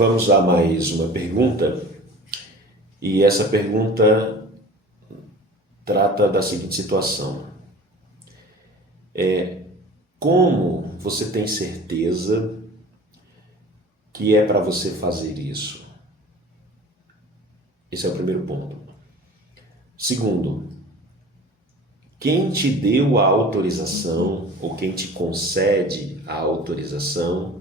Vamos a mais uma pergunta, e essa pergunta trata da seguinte situação. Como você tem certeza que é para você fazer isso? Esse é o primeiro ponto. Segundo, quem te deu a autorização ou quem te concede a autorização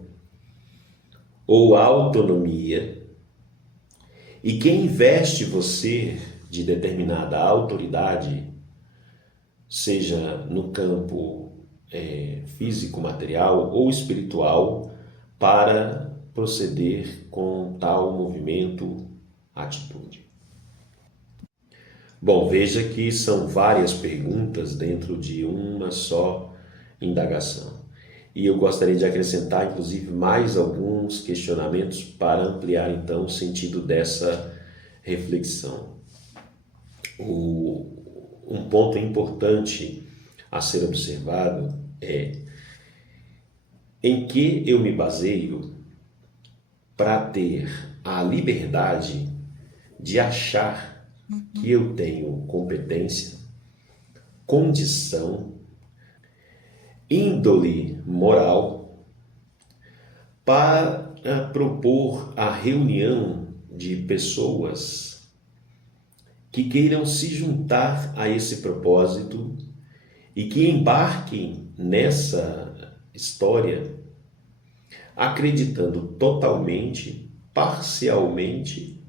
ou a autonomia e quem investe você de determinada autoridade, seja no campo físico, material ou espiritual, para proceder com tal movimento, atitude. Bom, veja que são várias perguntas dentro de uma só indagação. E eu gostaria de acrescentar, inclusive, mais alguns questionamentos para ampliar, então, o sentido dessa reflexão. Um ponto importante a ser observado é em que eu me baseio para ter a liberdade de achar que eu tenho competência, condição, índole moral para propor a reunião de pessoas que queiram se juntar a esse propósito e que embarquem nessa história acreditando totalmente, parcialmente,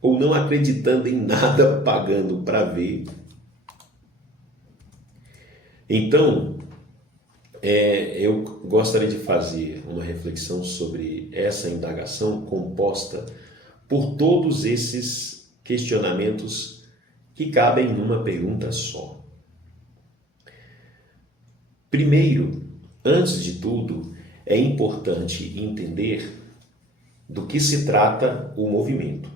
ou não acreditando em nada, pagando para ver. Então, eu gostaria de fazer uma reflexão sobre essa indagação composta por todos esses questionamentos que cabem numa pergunta só. Primeiro, antes de tudo, é importante entender do que se trata o movimento.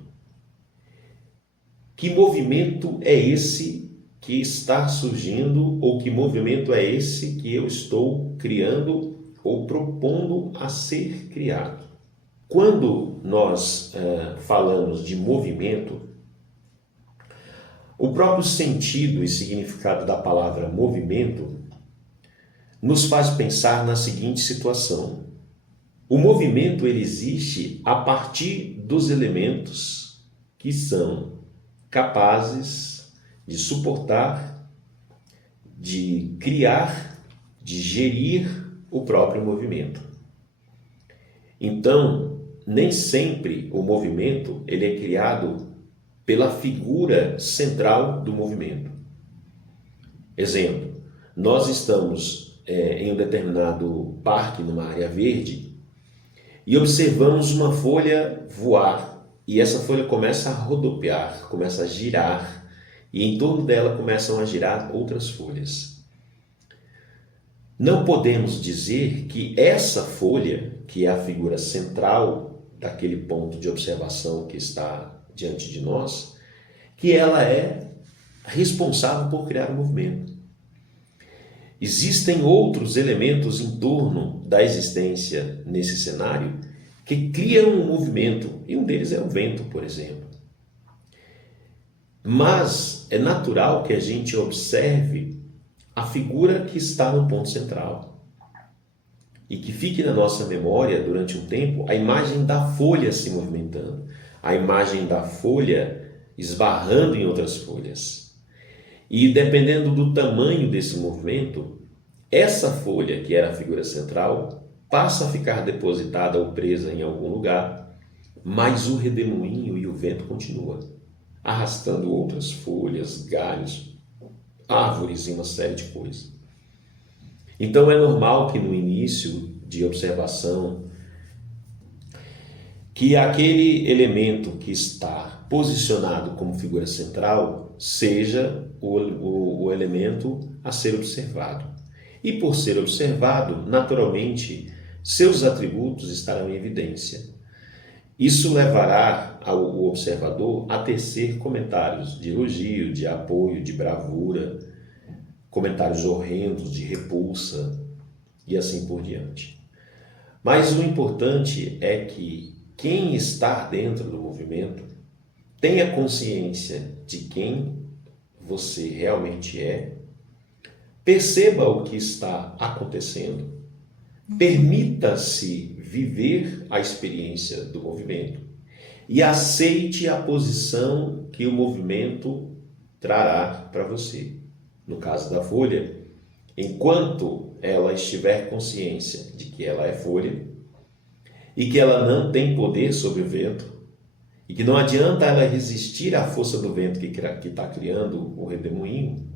Que movimento é esse que está surgindo, ou que movimento é esse que eu estou criando ou propondo a ser criado? Quando nós falamos de movimento, o próprio sentido e significado da palavra movimento nos faz pensar na seguinte situação. O movimento ele existe a partir dos elementos que são capazes de suportar, de criar, de gerir o próprio movimento. Então, nem sempre o movimento ele é criado pela figura central do movimento. Exemplo, nós estamos em um determinado parque, numa área verde, e observamos uma folha voar, e essa folha começa a rodopiar, começa a girar, e em torno dela começam a girar outras folhas. Não podemos dizer que essa folha, que é a figura central daquele ponto de observação que está diante de nós, que ela é responsável por criar o movimento. Existem outros elementos em torno da existência nesse cenário que criam um movimento, e um deles é o vento, por exemplo. Mas é natural que a gente observe a figura que está no ponto central e que fique na nossa memória durante um tempo a imagem da folha se movimentando, a imagem da folha esbarrando em outras folhas. E dependendo do tamanho desse movimento, essa folha, que era a figura central, passa a ficar depositada ou presa em algum lugar, mas o redemoinho e o vento continua, arrastando outras folhas, galhos, árvores e uma série de coisas. Então é normal que no início de observação, que aquele elemento que está posicionado como figura central seja o elemento a ser observado. E por ser observado, naturalmente, seus atributos estarão em evidência. Isso levará o observador a tecer comentários de elogio, de apoio, de bravura, comentários horrendos, de repulsa e assim por diante. Mas o importante é que quem está dentro do movimento tenha consciência de quem você realmente é, perceba o que está acontecendo, permita-se viver a experiência do movimento e aceite a posição que o movimento trará para você. No caso da folha, enquanto ela estiver consciência de que ela é folha e que ela não tem poder sobre o vento e que não adianta ela resistir à força do vento que está criando o redemoinho,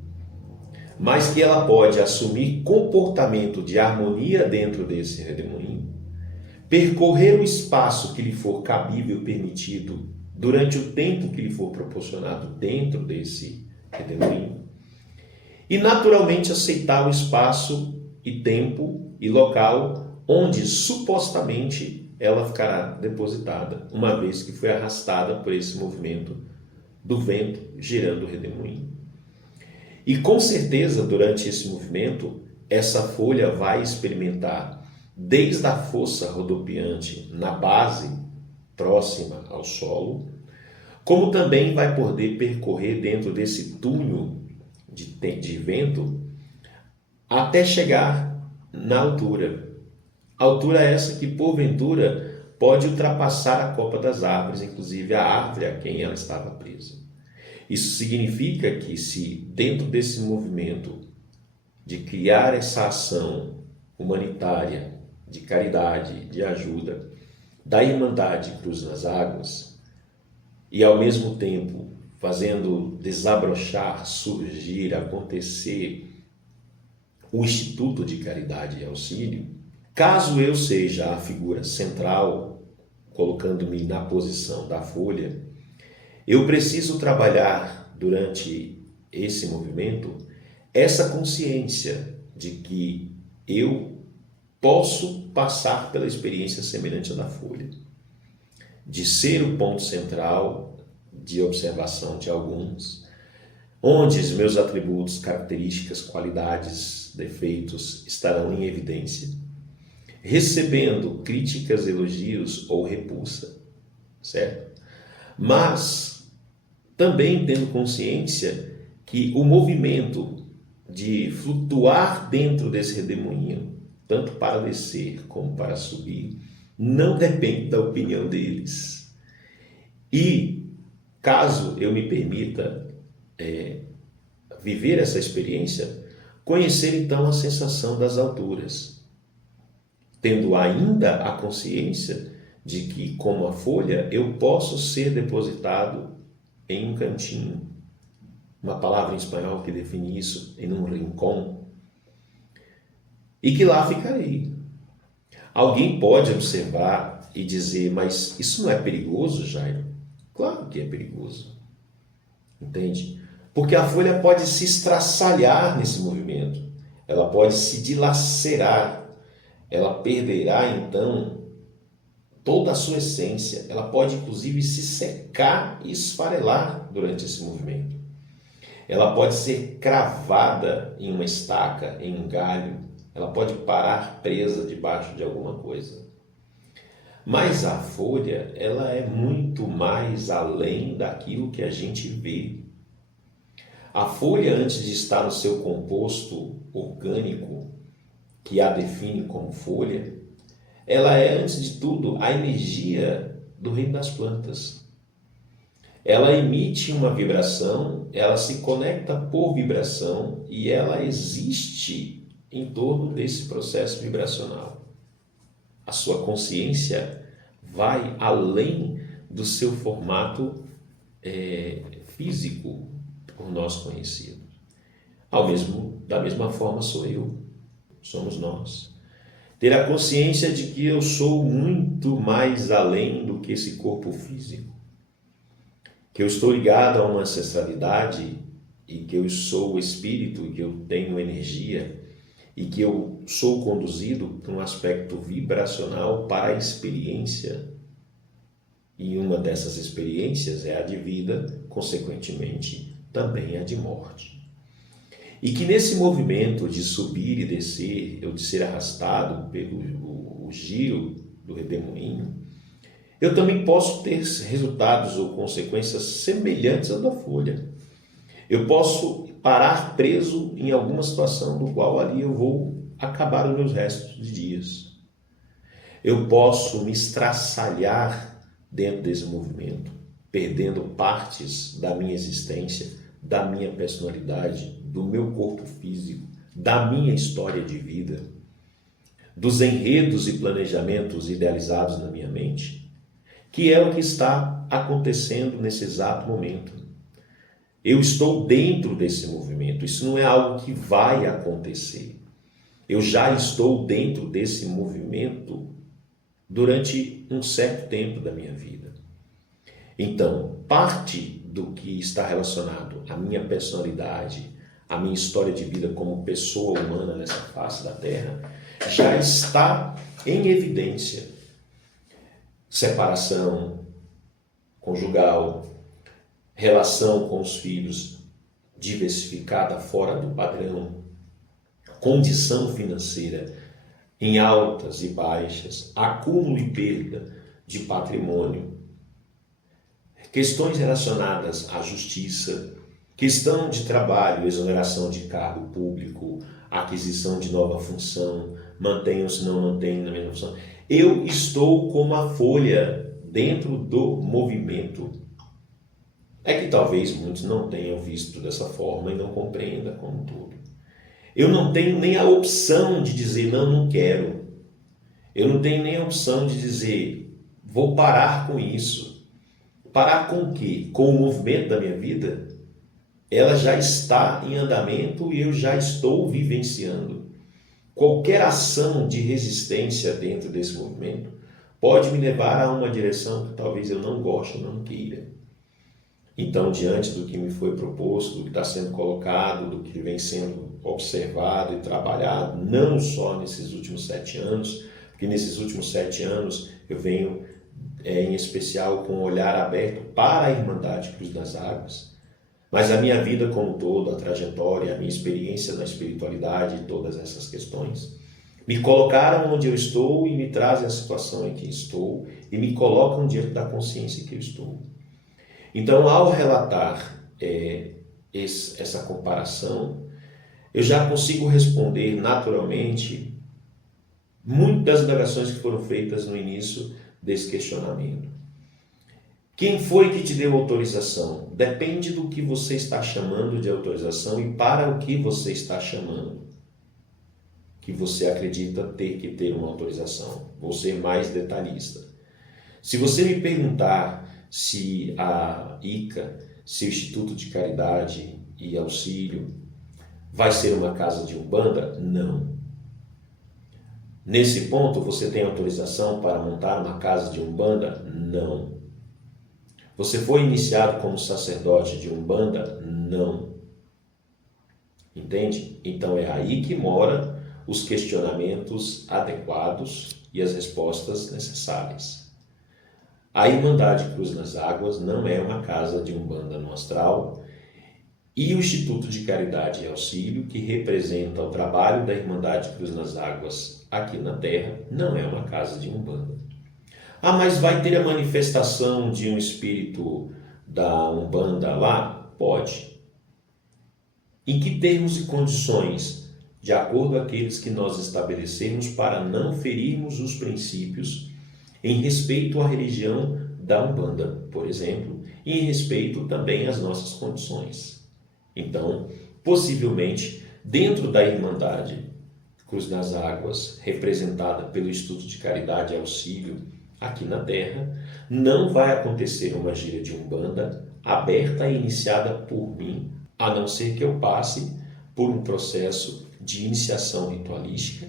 mas que ela pode assumir comportamento de harmonia dentro desse redemoinho, percorrer o espaço que lhe for cabível, permitido, durante o tempo que lhe for proporcionado dentro desse redemoinho, e naturalmente aceitar o espaço e tempo e local onde supostamente ela ficará depositada, uma vez que foi arrastada por esse movimento do vento girando o redemoinho. E com certeza, durante esse movimento, essa folha vai experimentar desde a força rodopiante na base, próxima ao solo, como também vai poder percorrer dentro desse túnel de vento até chegar na altura. Altura essa que, porventura, pode ultrapassar a copa das árvores, inclusive a árvore a quem ela estava presa. Isso significa que, se dentro desse movimento de criar essa ação humanitária, de caridade, de ajuda, da Irmandade Cruz nas Águas, e ao mesmo tempo fazendo desabrochar, surgir, acontecer o Instituto de Caridade e Auxílio, caso eu seja a figura central, colocando-me na posição da folha, eu preciso trabalhar durante esse movimento essa consciência de que eu posso passar pela experiência semelhante à da folha, de ser o ponto central de observação de alguns, onde os meus atributos, características, qualidades, defeitos estarão em evidência, recebendo críticas, elogios ou repulsa, certo? Mas também tendo consciência que o movimento de flutuar dentro desse redemoinho, tanto para descer como para subir, não depende da opinião deles. E caso eu me permita viver essa experiência, conhecer então a sensação das alturas, tendo ainda a consciência de que, como a folha, eu posso ser depositado em um cantinho, uma palavra em espanhol que define isso, em um rincón, e que lá ficarei. Alguém pode observar e dizer, mas isso não é perigoso, Jairo? Claro que é perigoso, entende? Porque a folha pode se estraçalhar nesse movimento, ela pode se dilacerar, ela perderá então toda a sua essência, ela pode inclusive se secar e esfarelar durante esse movimento. Ela pode ser cravada em uma estaca, em um galho, ela pode parar presa debaixo de alguma coisa. Mas a folha, ela é muito mais além daquilo que a gente vê. A folha, antes de estar no seu composto orgânico, que a define como folha, ela é, antes de tudo, a energia do reino das plantas. Ela emite uma vibração, ela se conecta por vibração e ela existe em torno desse processo vibracional. A sua consciência vai além do seu formato físico, por nós conhecido. Da mesma forma sou eu, somos nós. Ter a consciência de que eu sou muito mais além do que esse corpo físico, que eu estou ligado a uma ancestralidade e que eu sou o espírito e que eu tenho energia e que eu sou conduzido por um aspecto vibracional para a experiência. E uma dessas experiências é a de vida, consequentemente, também a de morte. E que nesse movimento de subir e descer, eu de ser arrastado pelo o giro do redemoinho, eu também posso ter resultados ou consequências semelhantes à da folha. Eu posso parar preso em alguma situação no qual ali eu vou acabar os meus restos de dias. Eu posso me estraçalhar dentro desse movimento, perdendo partes da minha existência, da minha personalidade, do meu corpo físico, da minha história de vida, dos enredos e planejamentos idealizados na minha mente, que é o que está acontecendo nesse exato momento. Eu estou dentro desse movimento, isso não é algo que vai acontecer. Eu já estou dentro desse movimento durante um certo tempo da minha vida. Então, parte do que está relacionado à minha personalidade, à minha história de vida como pessoa humana nessa face da Terra, já está em evidência. Separação conjugal, relação com os filhos diversificada fora do padrão, condição financeira em altas e baixas, acúmulo e perda de patrimônio, questões relacionadas à justiça, questão de trabalho, exoneração de cargo público, aquisição de nova função, mantenham-se, não mantenham na mesma função. Eu estou como a folha dentro do movimento. É que talvez muitos não tenham visto dessa forma e não compreendam como tudo. Eu não tenho nem a opção de dizer não quero. Eu não tenho nem a opção de dizer vou parar com isso. Parar com o quê? Com o movimento da minha vida? Ela já está em andamento e eu já estou vivenciando. Qualquer ação de resistência dentro desse movimento pode me levar a uma direção que talvez eu não goste ou não queira. Então, diante do que me foi proposto, do que está sendo colocado, do que vem sendo observado e trabalhado, não só nesses últimos 7 anos, porque nesses últimos 7 anos eu venho, em especial, com um olhar aberto para a Irmandade Cruz das Águas, mas a minha vida como um todo, a trajetória, a minha experiência na espiritualidade e todas essas questões, me colocaram onde eu estou e me trazem a situação em que estou e me colocam diante da consciência em que eu estou. Então, ao relatar essa comparação, eu já consigo responder naturalmente muitas das indagações que foram feitas no início desse questionamento. Quem foi que te deu autorização? Depende do que você está chamando de autorização e para o que você está chamando, que você acredita ter que ter uma autorização. Vou ser mais detalhista. Se você me perguntar se a ICA, se o Instituto de Caridade e Auxílio vai ser uma casa de umbanda, não. Nesse ponto, você tem autorização para montar uma casa de umbanda? Não. Você foi iniciado como sacerdote de umbanda? Não. Entende? Então é aí que mora os questionamentos adequados e as respostas necessárias. A Irmandade Cruz nas Águas não é uma casa de umbanda no astral e o Instituto de Caridade e Auxílio, que representa o trabalho da Irmandade Cruz nas Águas aqui na Terra, não é uma casa de umbanda. Ah, mas vai ter a manifestação de um espírito da umbanda lá? Pode. Em que termos e condições? De acordo com aqueles que nós estabelecemos para não ferirmos os princípios em respeito à religião da Umbanda, por exemplo, e em respeito também às nossas condições. Então, possivelmente, dentro da Irmandade Cruz das Águas, representada pelo Instituto de Caridade e Auxílio aqui na Terra, não vai acontecer uma gira de Umbanda aberta e iniciada por mim, a não ser que eu passe por um processo de iniciação ritualística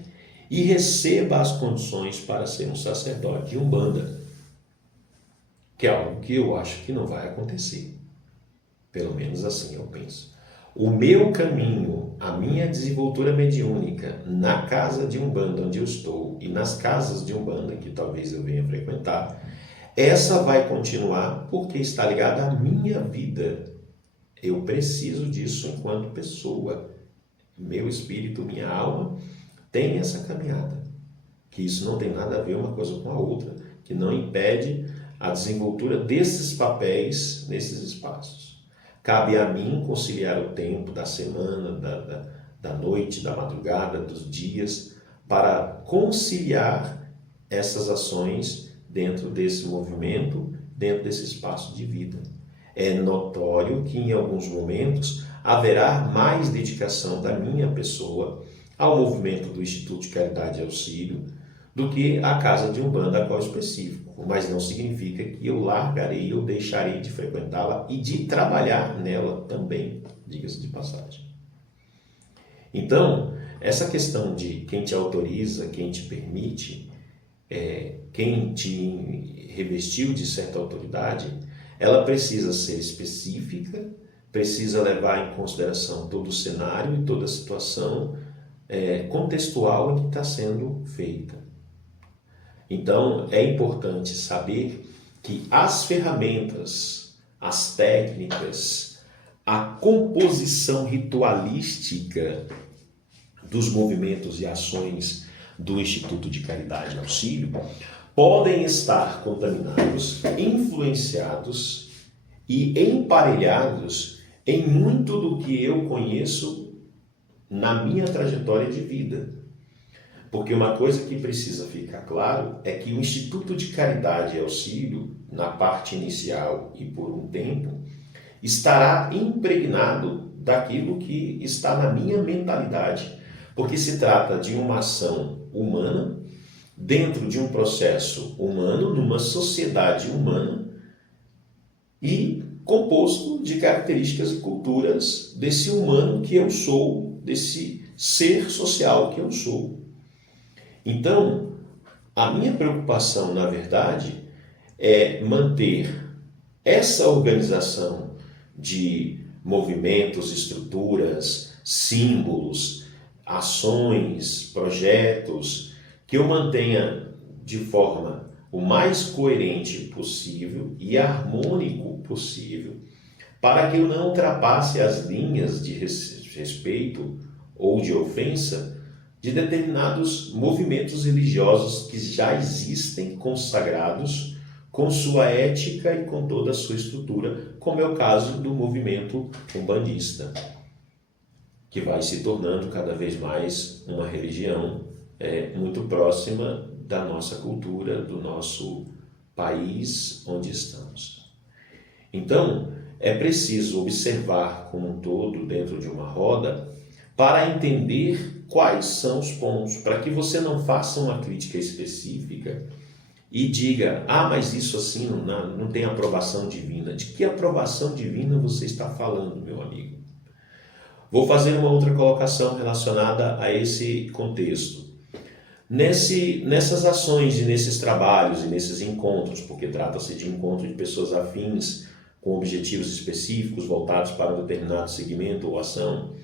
e receba as condições para ser um sacerdote de Umbanda, que é algo que eu acho que não vai acontecer. Pelo menos assim eu penso. O meu caminho, a minha desenvoltura mediúnica na casa de Umbanda onde eu estou e nas casas de Umbanda que talvez eu venha frequentar, essa vai continuar porque está ligada à minha vida. Eu preciso disso enquanto pessoa. Meu espírito, minha alma tem essa caminhada, que isso não tem nada a ver uma coisa com a outra, que não impede a desenvoltura desses papéis nesses espaços. Cabe a mim conciliar o tempo da semana, da noite, da madrugada, dos dias, para conciliar essas ações dentro desse movimento, dentro desse espaço de vida. É notório que em alguns momentos haverá mais dedicação da minha pessoa ao movimento do Instituto de Caridade e Auxílio do que à casa de Umbanda a qual específico, mas não significa que eu largarei ou deixarei de frequentá-la e de trabalhar nela também, diga-se de passagem. Então, essa questão de quem te autoriza, quem te permite, quem te revestiu de certa autoridade, ela precisa ser específica, precisa levar em consideração todo o cenário e toda a situação contextual em que está sendo feita. Então, é importante saber que as ferramentas, as técnicas, a composição ritualística dos movimentos e ações do Instituto de Caridade e Auxílio podem estar contaminados, influenciados e emparelhados em muito do que eu conheço na minha trajetória de vida. Porque uma coisa que precisa ficar claro é que o Instituto de Caridade e Auxílio, na parte inicial e por um tempo, estará impregnado daquilo que está na minha mentalidade, porque se trata de uma ação humana, dentro de um processo humano, numa sociedade humana, e composto de características e culturas desse humano que eu sou, desse ser social que eu sou. Então, a minha preocupação, na verdade, é manter essa organização de movimentos, estruturas, símbolos, ações, projetos, que eu mantenha de forma o mais coerente possível e harmônico possível, para que eu não ultrapasse as linhas de respeito ou de ofensa de determinados movimentos religiosos que já existem consagrados com sua ética e com toda a sua estrutura, como é o caso do movimento umbandista, que vai se tornando cada vez mais uma religião muito próxima da nossa cultura, do nosso país onde estamos. Então, é preciso observar como um todo dentro de uma roda para entender quais são os pontos, para que você não faça uma crítica específica e diga, mas isso assim não tem aprovação divina. De que aprovação divina você está falando, meu amigo? Vou fazer uma outra colocação relacionada a esse contexto. Nessas ações e nesses trabalhos e nesses encontros, porque trata-se de encontro de pessoas afins com objetivos específicos voltados para um determinado segmento ou ação,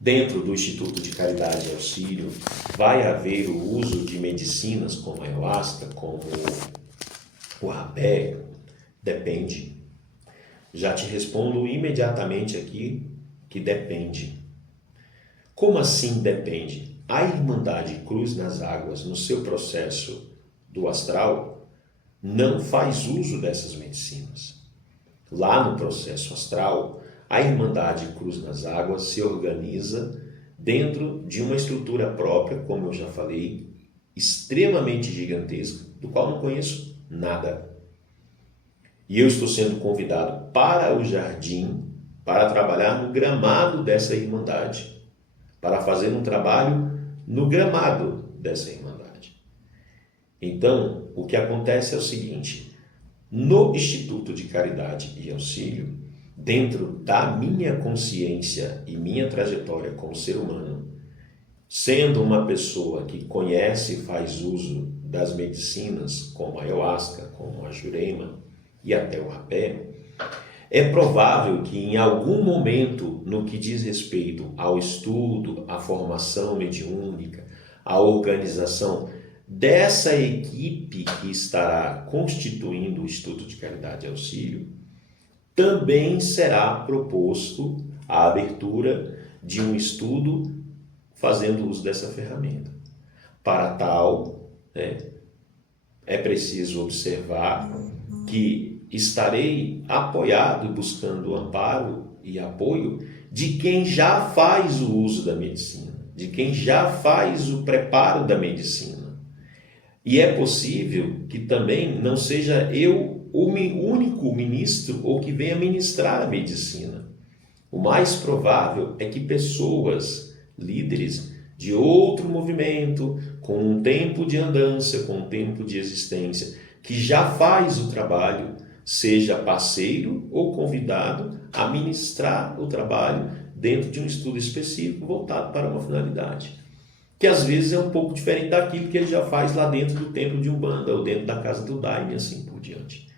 dentro do Instituto de Caridade e Auxílio, vai haver o uso de medicinas como a ayahuasca, como o rapé? Depende. Já te respondo imediatamente aqui que depende. Como assim depende? A Irmandade Cruz nas Águas, no seu processo do astral, não faz uso dessas medicinas. Lá no processo astral, a Irmandade Cruz nas Águas se organiza dentro de uma estrutura própria, como eu já falei, extremamente gigantesca, do qual não conheço nada. E eu estou sendo convidado para o jardim, para trabalhar no gramado dessa Irmandade, para fazer um trabalho no gramado dessa Irmandade. Então, o que acontece é o seguinte: no Instituto de Caridade e Auxílio, dentro da minha consciência e minha trajetória como ser humano, sendo uma pessoa que conhece e faz uso das medicinas, como a ayahuasca, como a jurema e até o rapé, é provável que em algum momento, no que diz respeito ao estudo, à formação mediúnica, à organização dessa equipe que estará constituindo o Instituto de Caridade e Auxílio, também será proposto a abertura de um estudo fazendo uso dessa ferramenta. Para tal, é preciso observar que estarei apoiado e buscando amparo e apoio de quem já faz o uso da medicina, de quem já faz o preparo da medicina. E é possível que também não seja eu o único ministro ou que venha ministrar a medicina. O mais provável é que pessoas, líderes de outro movimento, com um tempo de andança, com um tempo de existência, que já faz o trabalho, seja parceiro ou convidado a ministrar o trabalho dentro de um estudo específico voltado para uma finalidade, que às vezes é um pouco diferente daquilo que ele já faz lá dentro do templo de Umbanda ou dentro da casa do Daime e assim por diante.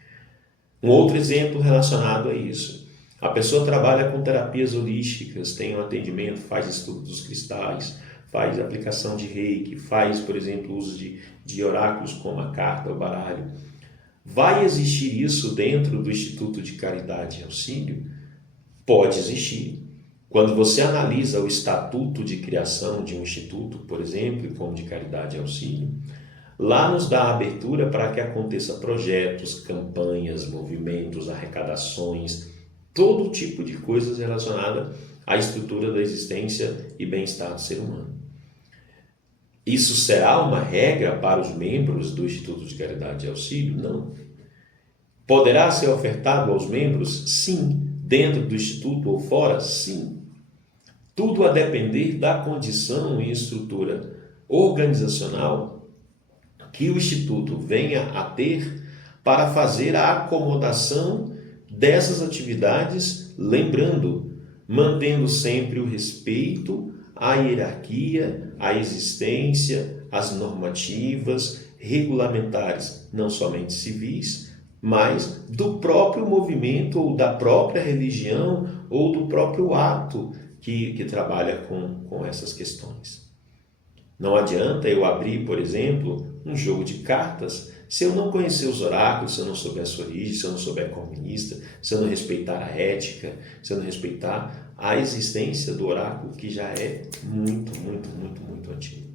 Um outro exemplo relacionado a isso. A pessoa trabalha com terapias holísticas, tem um atendimento, faz estudo dos cristais, faz aplicação de reiki, faz, por exemplo, uso de oráculos como a carta, o baralho. Vai existir isso dentro do Instituto de Caridade e Auxílio? Pode existir. Quando você analisa o estatuto de criação de um instituto, por exemplo, como de Caridade e Auxílio, lá nos dá abertura para que aconteça projetos, campanhas, movimentos, arrecadações, todo tipo de coisas relacionadas à estrutura da existência e bem-estar do ser humano. Isso será uma regra para os membros do Instituto de Caridade e Auxílio? Não. Poderá ser ofertado aos membros? Sim. Dentro do Instituto ou fora? Sim. Tudo a depender da condição e estrutura organizacional que o Instituto venha a ter para fazer a acomodação dessas atividades, lembrando, mantendo sempre o respeito à hierarquia, à existência, às normativas regulamentares, não somente civis, mas do próprio movimento ou da própria religião ou do próprio ato que trabalha com essas questões. Não adianta eu abrir, por exemplo, um jogo de cartas se eu não conhecer os oráculos, se eu não souber a sua origem, se eu não souber comunista, se eu não respeitar a ética, se eu não respeitar a existência do oráculo, que já é muito, muito, muito, muito antigo.